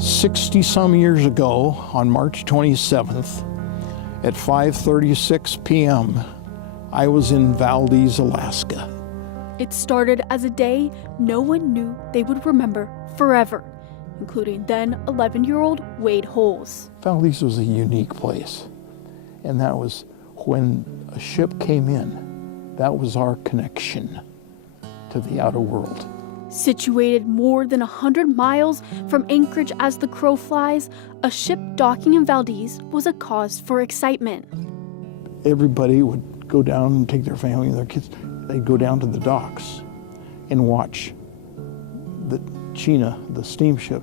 60 some years ago, on March 27th, at 5:36 p.m., I was in Valdez, Alaska. It started as a day no one knew they would remember forever, including then 11-year-old Wade Holes. Valdez was a unique place, and that was when a ship came in. That was our connection to the outer world. Situated more than 100 miles from Anchorage as the crow flies, a ship docking in Valdez was a cause for excitement. Everybody would go down and take their family and their kids. They'd go down to the docks and watch the China, the steamship.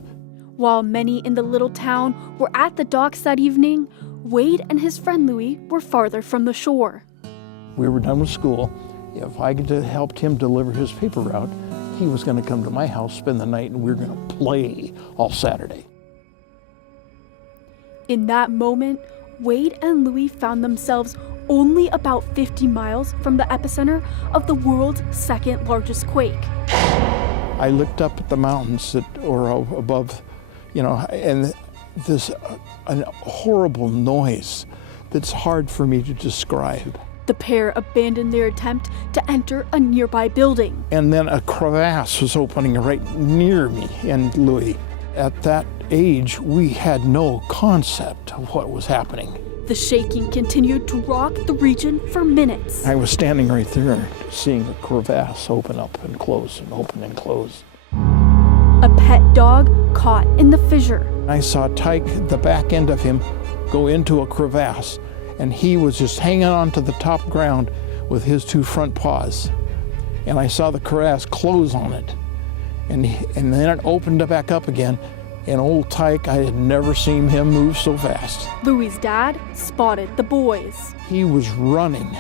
While many in the little town were at the docks that evening, Wade and his friend Louis were farther from the shore. We were done with school. If I could have helped him deliver his paper route, he was going to come to my house, spend the night, and we were going to play all Saturday. In that moment, Wade and Louis found themselves only about 50 miles from the epicenter of the world's second largest quake. I looked up at the mountains that were above, and this a horrible noise that's hard for me to describe. The pair abandoned their attempt to enter a nearby building. And then a crevasse was opening right near me and Louis. At that age, we had no concept of what was happening. The shaking continued to rock the region for minutes. I was standing right there, seeing a crevasse open up and close and open and close. A pet dog caught in the fissure. I saw Tyke, the back end of him, go into a crevasse, and he was just hanging on to the top ground with his two front paws. And I saw the crevasse close on it. And then it opened back up again. And old Tyke, I had never seen him move so fast. Louis' dad spotted the boys. He was running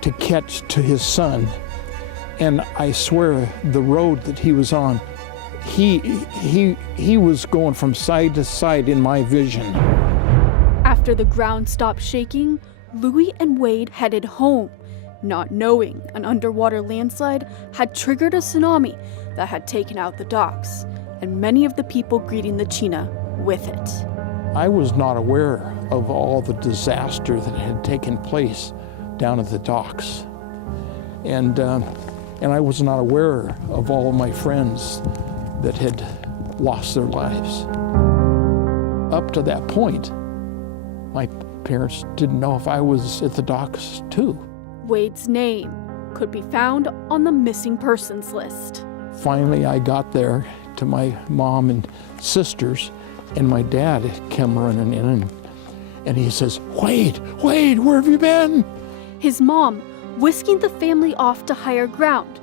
to catch to his son. And I swear, the road that he was on, he was going from side to side in my vision. After the ground stopped shaking, Louis and Wade headed home, not knowing an underwater landslide had triggered a tsunami that had taken out the docks, and many of the people greeting the China with it. I was not aware of all the disaster that had taken place down at the docks. And I was not aware of all of my friends that had lost their lives. Up to that point, my parents didn't know if I was at the docks too. Wade's name could be found on the missing persons list. Finally, I got there to my mom and sisters, and my dad came running in, and he says, Wade, where have you been? His mom whisking the family off to higher ground,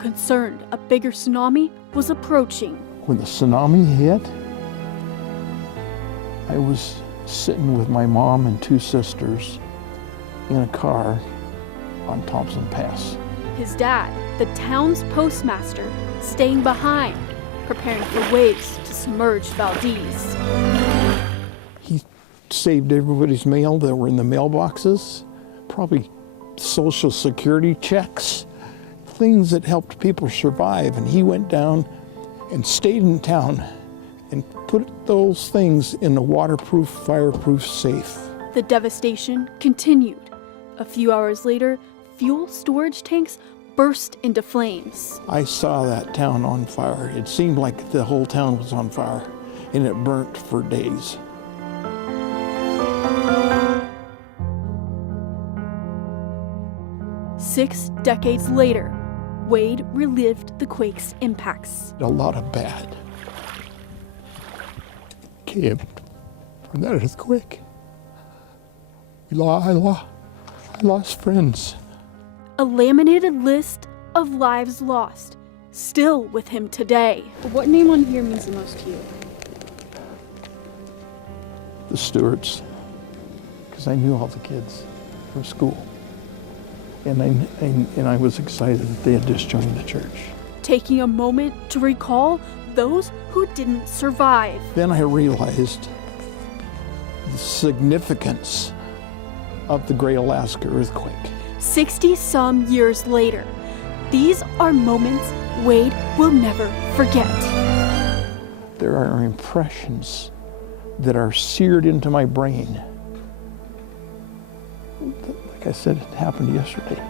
concerned a bigger tsunami was approaching. When the tsunami hit, I was sitting with my mom and two sisters in a car on Thompson Pass. His dad, the town's postmaster, staying behind, preparing for waves to submerge Valdez. He saved everybody's mail that were in the mailboxes, probably Social Security checks, things that helped people survive. And he went down and stayed in town and put those things in a waterproof, fireproof safe. The devastation continued. A few hours later, fuel storage tanks burst into flames. I saw that town on fire. It seemed like the whole town was on fire, and it burnt for days. Six decades later, Wade relived the quake's impacts. A lot of bad came from that earthquake. I lost friends. A laminated list of lives lost, still with him today. What name on here means the most to you? The Stewarts, because I knew all the kids from school. And I was excited that they had just joined the church. Taking a moment to recall those who didn't survive. Then I realized the significance of the Great Alaska earthquake. 60-some years later, these are moments Wade will never forget. There are impressions that are seared into my brain. Like I said, it happened yesterday.